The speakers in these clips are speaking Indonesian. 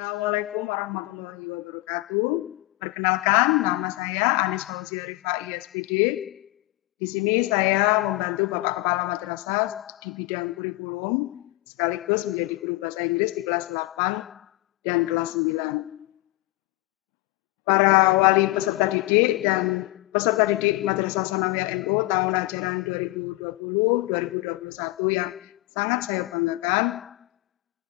Assalamualaikum warahmatullahi wabarakatuh. Perkenalkan, nama saya Anis Fauzia Rifai SPD. Di sini saya membantu Bapak Kepala Madrasah di bidang kurikulum, sekaligus menjadi guru bahasa Inggris di kelas 8 dan kelas 9. Para wali peserta didik dan peserta didik Madrasah Sanawiyah NU tahun ajaran 2020-2021 yang sangat saya banggakan.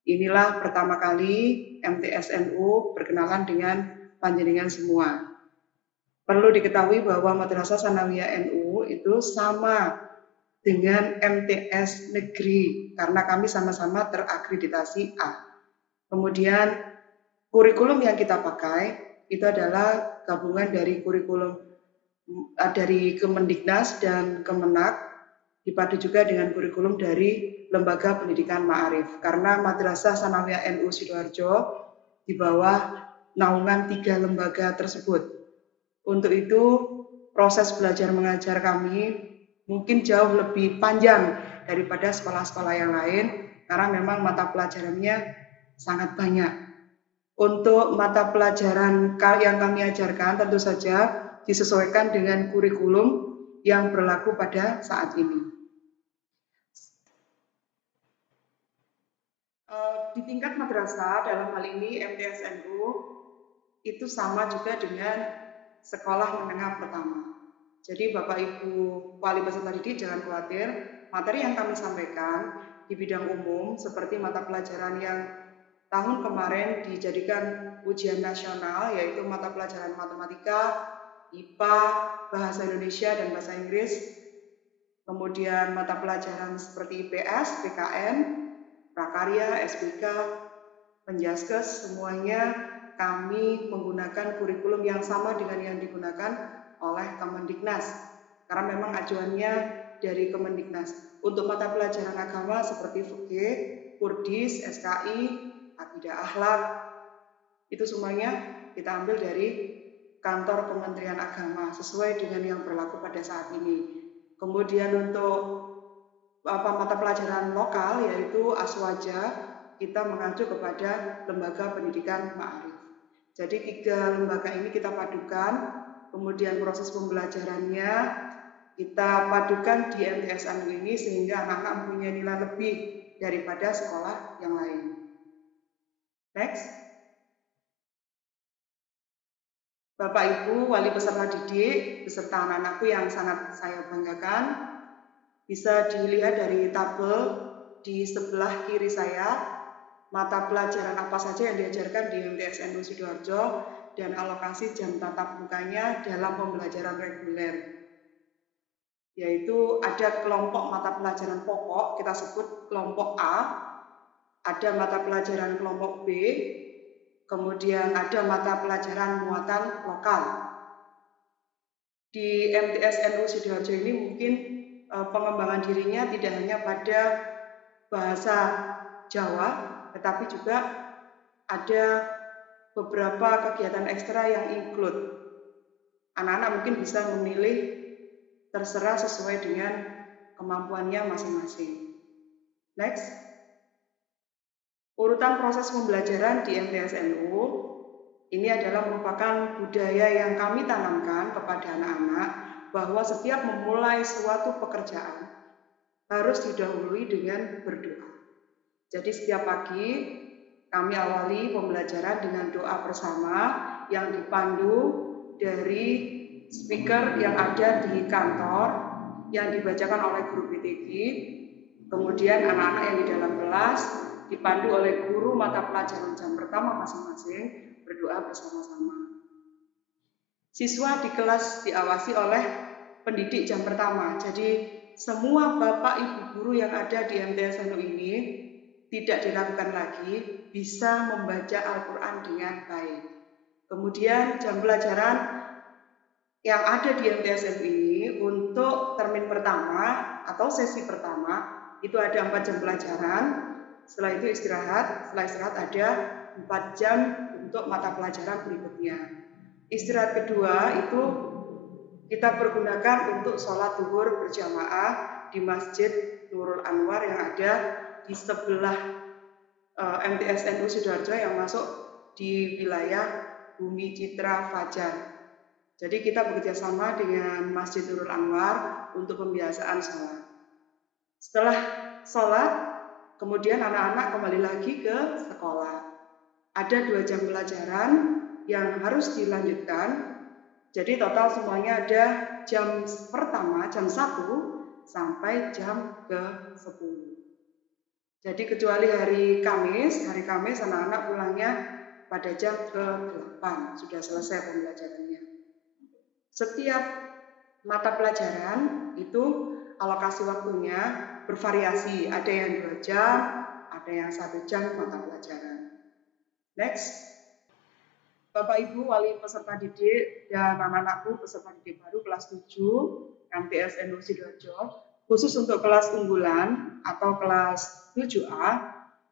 Inilah pertama kali MTSNU berkenalan dengan panjenengan semua. Perlu diketahui bahwa Madrasah Sanawiyah NU itu sama dengan MTS negeri karena kami sama-sama terakreditasi A. Kemudian kurikulum yang kita pakai itu adalah gabungan dari kurikulum dari Kemendiknas dan Kemenak, dipadu juga dengan kurikulum dari Lembaga Pendidikan Ma'arif. Karena Madrasah Sanawiyah NU Sidoarjo di bawah naungan 3 lembaga tersebut. Untuk itu, proses belajar mengajar kami mungkin jauh lebih panjang daripada sekolah-sekolah yang lain, karena memang mata pelajarannya sangat banyak. Untuk mata pelajaran yang kami ajarkan tentu saja disesuaikan dengan kurikulum yang berlaku pada saat ini. Di tingkat madrasah dalam hal ini MTSNU itu sama juga dengan sekolah menengah pertama. Jadi Bapak Ibu wali peserta didik jangan khawatir, materi yang kami sampaikan di bidang umum seperti mata pelajaran yang tahun kemarin dijadikan ujian nasional, yaitu mata pelajaran matematika, IPA, bahasa Indonesia dan bahasa Inggris, kemudian mata pelajaran seperti IPS, PKN, prakarya, SBK, penjaskes, semuanya kami menggunakan kurikulum yang sama dengan yang digunakan oleh Kemendiknas, karena memang acuannya dari Kemendiknas. Untuk mata pelajaran agama seperti fikih, Kurdis, SKI, akidah akhlak, itu semuanya kita ambil dari kantor Kementerian Agama sesuai dengan yang berlaku pada saat ini. Kemudian untuk mata pelajaran lokal yaitu Aswaja, kita mengacu kepada Lembaga Pendidikan Ma'arif. Jadi 3 lembaga ini kita padukan, kemudian proses pembelajarannya kita padukan di MTSNU ini sehingga anak-anak mempunyai nilai lebih daripada sekolah yang lain. Next. Bapak Ibu wali peserta didik beserta anak-anakku yang sangat saya banggakan, bisa dilihat dari tabel di sebelah kiri saya mata pelajaran apa saja yang diajarkan di MTSNU Sidoarjo dan alokasi jam tatap mukanya dalam pembelajaran reguler. Yaitu ada kelompok mata pelajaran pokok, kita sebut kelompok A, ada mata pelajaran kelompok B, kemudian ada mata pelajaran muatan lokal. Di MTSNU Sidoarjo ini mungkin pengembangan dirinya tidak hanya pada bahasa Jawa, tetapi juga ada beberapa kegiatan ekstra yang include. Anak-anak mungkin bisa memilih terserah sesuai dengan kemampuannya masing-masing. Next. Urutan proses pembelajaran di MTSNU ini adalah merupakan budaya yang kami tanamkan kepada anak-anak bahwa setiap memulai suatu pekerjaan harus didahului dengan berdoa. Jadi setiap pagi kami awali pembelajaran dengan doa bersama yang dipandu dari speaker yang ada di kantor yang dibacakan oleh guru PTG, kemudian anak-anak yang di dalam kelas dipandu oleh guru mata pelajaran jam pertama masing-masing berdoa bersama-sama. Siswa di kelas diawasi oleh pendidik jam pertama. Jadi semua bapak ibu guru yang ada di MTSNU ini tidak diragukan lagi bisa membaca Al-Quran dengan baik. Kemudian jam pelajaran yang ada di MTSNU ini untuk termin pertama atau sesi pertama itu ada 4 jam pelajaran. Setelah itu istirahat, setelah istirahat ada 4 jam untuk mata pelajaran berikutnya. Istirahat kedua itu kita pergunakan untuk sholat zuhur berjamaah di Masjid Nurul Anwar yang ada di sebelah MTSNU Sidoarjo yang masuk di wilayah Bumi Citra Fajar. Jadi kita bekerja sama dengan Masjid Nurul Anwar untuk pembiasaan sholat. Setelah sholat, kemudian anak-anak kembali lagi ke sekolah. Ada 2 jam pelajaran yang harus dilanjutkan. Jadi total semuanya ada jam pertama, jam 1 sampai jam ke-10. Jadi kecuali hari Kamis anak-anak pulangnya pada jam ke-8, sudah selesai pembelajarannya. Setiap mata pelajaran itu alokasi waktunya bervariasi, ada yang 2 jam, ada yang 1 jam mata pelajaran. Next. Bapak Ibu wali peserta didik dan anak-anakku peserta didik baru kelas 7 MTS NU Sidoarjo, khusus untuk kelas unggulan atau kelas 7A,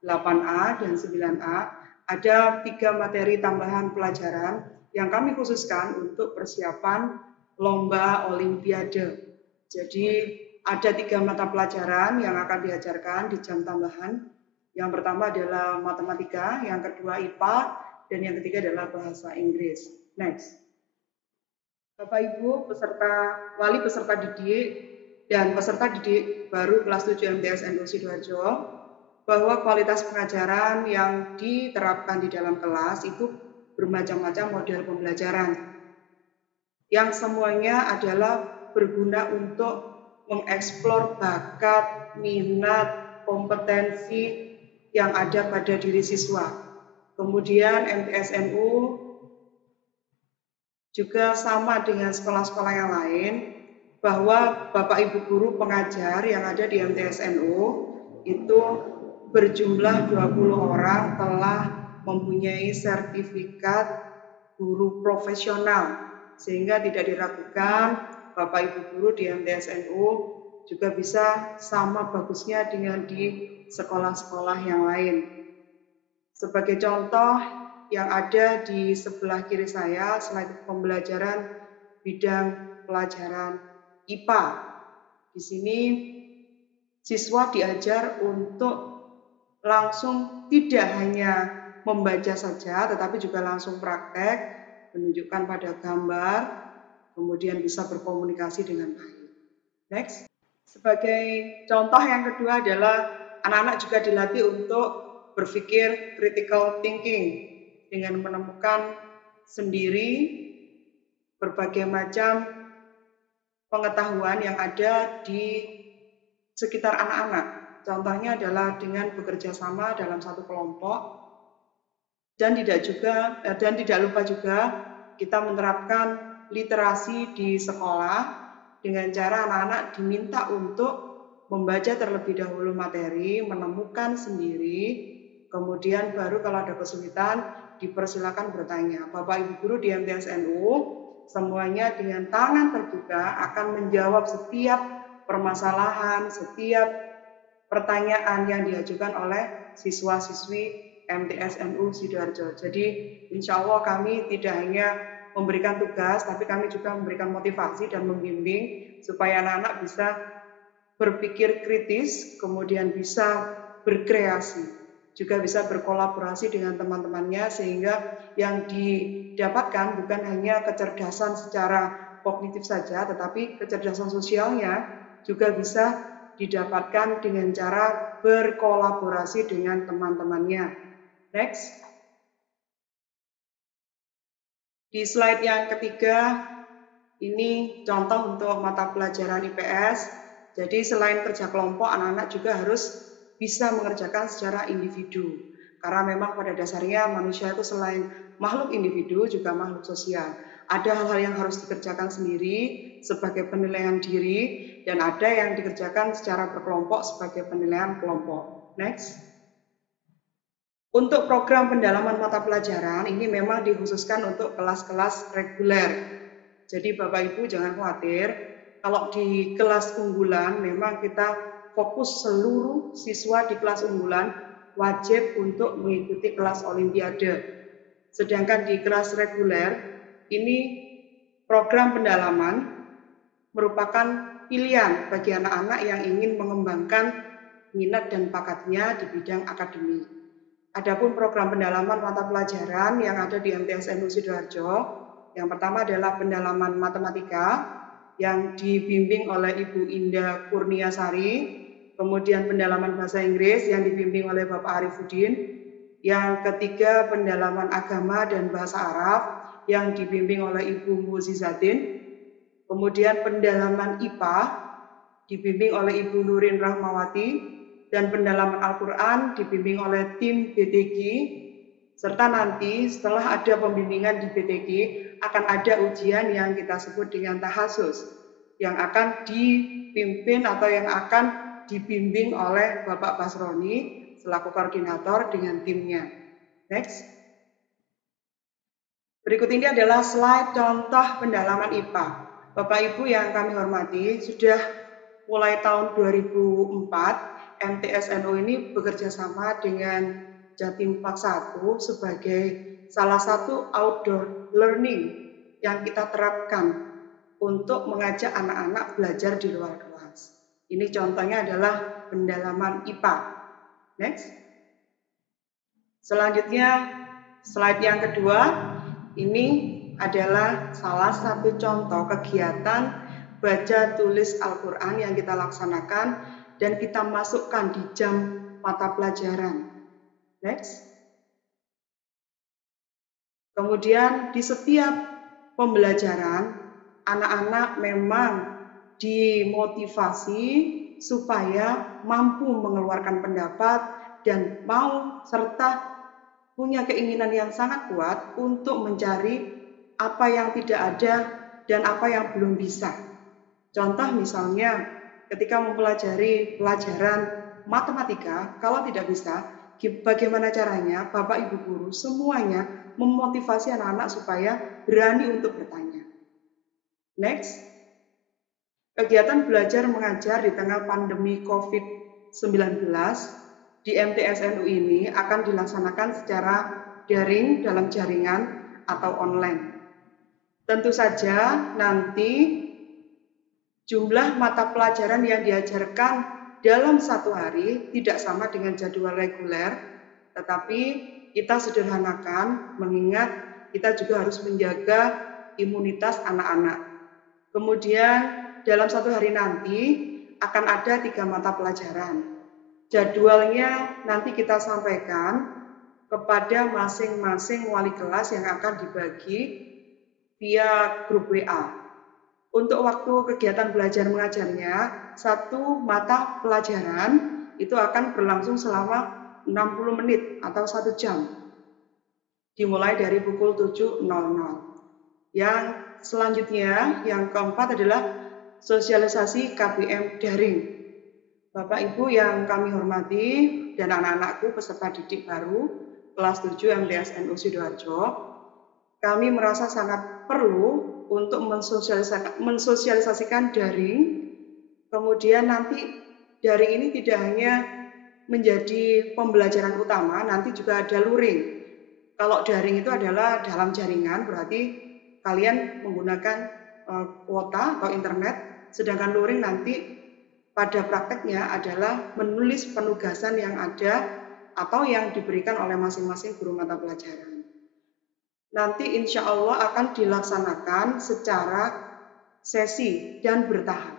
8A, dan 9A, ada 3 materi tambahan pelajaran yang kami khususkan untuk persiapan lomba olimpiade. Jadi ada 3 mata pelajaran yang akan diajarkan di jam tambahan. Yang pertama adalah matematika, yang kedua IPA, dan yang ketiga adalah bahasa Inggris. Next. Bapak Ibu wali peserta didik dan peserta didik baru kelas 7 MTS NU Sidoarjo, bahwa kualitas pengajaran yang diterapkan di dalam kelas itu bermacam-macam model pembelajaran, yang semuanya adalah berguna untuk mengeksplor bakat, minat, kompetensi yang ada pada diri siswa. Kemudian MTSNU juga sama dengan sekolah-sekolah yang lain, bahwa Bapak Ibu guru pengajar yang ada di MTSNU itu berjumlah 20 orang telah mempunyai sertifikat guru profesional, sehingga tidak diragukan Bapak Ibu guru di MTSNU juga bisa sama bagusnya dengan di sekolah-sekolah yang lain. Sebagai contoh yang ada di sebelah kiri saya, slide pembelajaran bidang pelajaran IPA. Di sini siswa diajar untuk langsung tidak hanya membaca saja, tetapi juga langsung praktek, menunjukkan pada gambar, kemudian bisa berkomunikasi dengan baik. Next. Sebagai contoh yang kedua adalah anak-anak juga dilatih untuk berpikir critical thinking dengan menemukan sendiri berbagai macam pengetahuan yang ada di sekitar anak-anak. Contohnya adalah dengan bekerja sama dalam satu kelompok, dan tidak lupa juga kita menerapkan literasi di sekolah dengan cara anak-anak diminta untuk membaca terlebih dahulu materi, menemukan sendiri, kemudian baru kalau ada kesulitan dipersilakan bertanya. Bapak Ibu guru di MTSNU semuanya dengan tangan terbuka akan menjawab setiap permasalahan, setiap pertanyaan yang diajukan oleh siswa-siswi MTSNU Sidoarjo. Jadi insya Allah kami tidak hanya memberikan tugas, tapi kami juga memberikan motivasi dan membimbing supaya anak-anak bisa berpikir kritis, kemudian bisa berkreasi, juga bisa berkolaborasi dengan teman-temannya, sehingga yang didapatkan bukan hanya kecerdasan secara kognitif saja, tetapi kecerdasan sosialnya juga bisa didapatkan dengan cara berkolaborasi dengan teman-temannya. Next. Di slide yang ketiga, ini contoh untuk mata pelajaran IPS. Jadi selain kerja kelompok, anak-anak juga harus bisa mengerjakan secara individu. Karena memang pada dasarnya manusia itu selain makhluk individu juga makhluk sosial. Ada hal-hal yang harus dikerjakan sendiri sebagai penilaian diri, dan ada yang dikerjakan secara berkelompok sebagai penilaian kelompok. Next. Untuk program pendalaman mata pelajaran ini memang dikhususkan untuk kelas-kelas reguler. Jadi Bapak Ibu jangan khawatir, kalau di kelas unggulan memang kita fokus seluruh siswa di kelas unggulan wajib untuk mengikuti kelas olimpiade. Sedangkan di kelas reguler ini program pendalaman merupakan pilihan bagi anak-anak yang ingin mengembangkan minat dan bakatnya di bidang akademik. Adapun program pendalaman mata pelajaran yang ada di MTSNU Sidoarjo, yang pertama adalah pendalaman matematika yang dibimbing oleh Ibu Indah Kurniasari, kemudian pendalaman bahasa Inggris yang dibimbing oleh Bapak Arifuddin, yang ketiga pendalaman agama dan bahasa Arab yang dibimbing oleh Ibu Muzizatin, kemudian pendalaman IPA dibimbing oleh Ibu Nurin Rahmawati, dan pendalaman Al-Quran dibimbing oleh tim BTG, serta nanti setelah ada pembimbingan di BTG akan ada ujian yang kita sebut dengan tahasus yang akan dipimpin atau yang akan dibimbing oleh Bapak Basroni selaku koordinator dengan timnya. Next. Berikut ini adalah slide contoh pendalaman IPA. Bapak Ibu yang kami hormati, sudah mulai tahun 2004 MTSNU ini bekerja sama dengan Jatim Pak 1 sebagai salah satu outdoor learning yang kita terapkan untuk mengajak anak-anak belajar di luar kelas. Ini contohnya adalah pendalaman IPA. Next. Selanjutnya, slide yang kedua, ini adalah salah satu contoh kegiatan baca tulis Al-Quran yang kita laksanakan dan kita masukkan di jam mata pelajaran. Next. Kemudian di setiap pembelajaran, anak-anak memang dimotivasi supaya mampu mengeluarkan pendapat dan mau serta punya keinginan yang sangat kuat untuk mencari apa yang tidak ada dan apa yang belum bisa. Contoh misalnya ketika mempelajari pelajaran matematika, kalau tidak bisa, bagaimana caranya Bapak Ibu guru semuanya memotivasi anak-anak supaya berani untuk bertanya. Next. Kegiatan belajar mengajar di tengah pandemi COVID-19 di MTSNU ini akan dilaksanakan secara daring dalam jaringan atau online. Tentu saja nanti jumlah mata pelajaran yang diajarkan dalam satu hari tidak sama dengan jadwal reguler, tetapi kita sederhanakan mengingat kita juga harus menjaga imunitas anak-anak. Kemudian dalam satu hari nanti akan ada 3 mata pelajaran. Jadwalnya nanti kita sampaikan kepada masing-masing wali kelas yang akan dibagi via grup WA. Untuk waktu kegiatan belajar mengajarnya, satu mata pelajaran itu akan berlangsung selama 60 menit atau 1 jam. Dimulai dari pukul 7.00. Yang selanjutnya, yang keempat adalah sosialisasi KBM daring. Bapak Ibu yang kami hormati dan anak-anakku peserta didik baru kelas 7 MTSNU Sidoarjo, kami merasa sangat perlu untuk mensosialisasikan daring. Kemudian nanti daring ini tidak hanya menjadi pembelajaran utama, nanti juga ada luring. Kalau daring itu adalah dalam jaringan, berarti kalian menggunakan kuota atau internet, sedangkan luring nanti pada prakteknya adalah menulis penugasan yang ada atau yang diberikan oleh masing-masing guru mata pelajaran. Nanti insya Allah akan dilaksanakan secara sesi dan bertahap.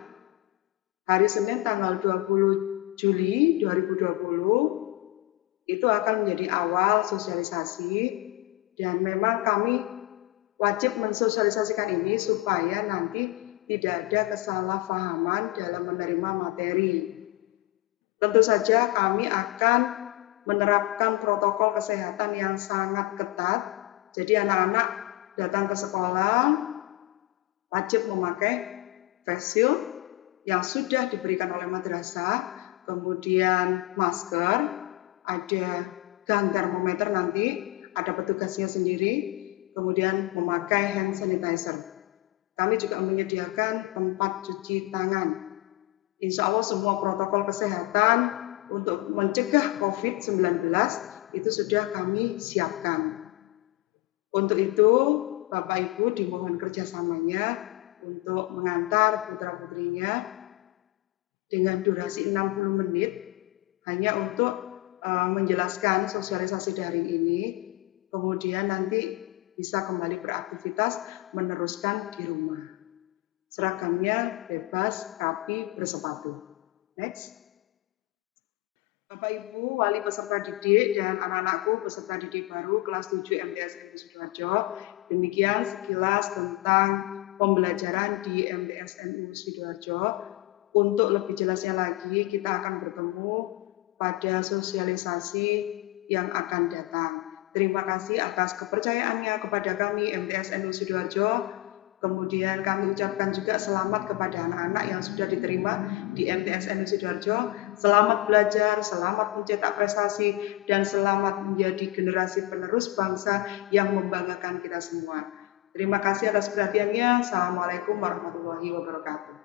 Hari Senin tanggal 20 Juli 2020 itu akan menjadi awal sosialisasi dan memang kami wajib mensosialisasikan ini supaya nanti tidak ada kesalahpahaman dalam menerima materi. Tentu saja kami akan menerapkan protokol kesehatan yang sangat ketat. Jadi anak-anak datang ke sekolah wajib memakai face shield yang sudah diberikan oleh madrasah, kemudian masker, ada gun termometer nanti, ada petugasnya sendiri, kemudian memakai hand sanitizer. Kami juga menyediakan tempat cuci tangan. Insya Allah semua protokol kesehatan untuk mencegah COVID-19 itu sudah kami siapkan. Untuk itu, Bapak Ibu dimohon kerjasamanya untuk mengantar putra-putrinya dengan durasi 60 menit hanya untuk menjelaskan sosialisasi daring ini, kemudian nanti bisa kembali beraktivitas meneruskan di rumah. Seragamnya bebas, rapi, bersepatu. Next. Bapak Ibu, wali peserta didik dan anak-anakku peserta didik baru kelas 7 MTS NU Sidoarjo. Demikian sekilas tentang pembelajaran di MTS NU Sidoarjo. Untuk lebih jelasnya lagi, kita akan bertemu pada sosialisasi yang akan datang. Terima kasih atas kepercayaannya kepada kami MTS NU Sidoarjo. Kemudian kami ucapkan juga selamat kepada anak-anak yang sudah diterima di MTS NU Sidoarjo. Selamat belajar, selamat mencetak prestasi, dan selamat menjadi generasi penerus bangsa yang membanggakan kita semua. Terima kasih atas perhatiannya. Assalamualaikum warahmatullahi wabarakatuh.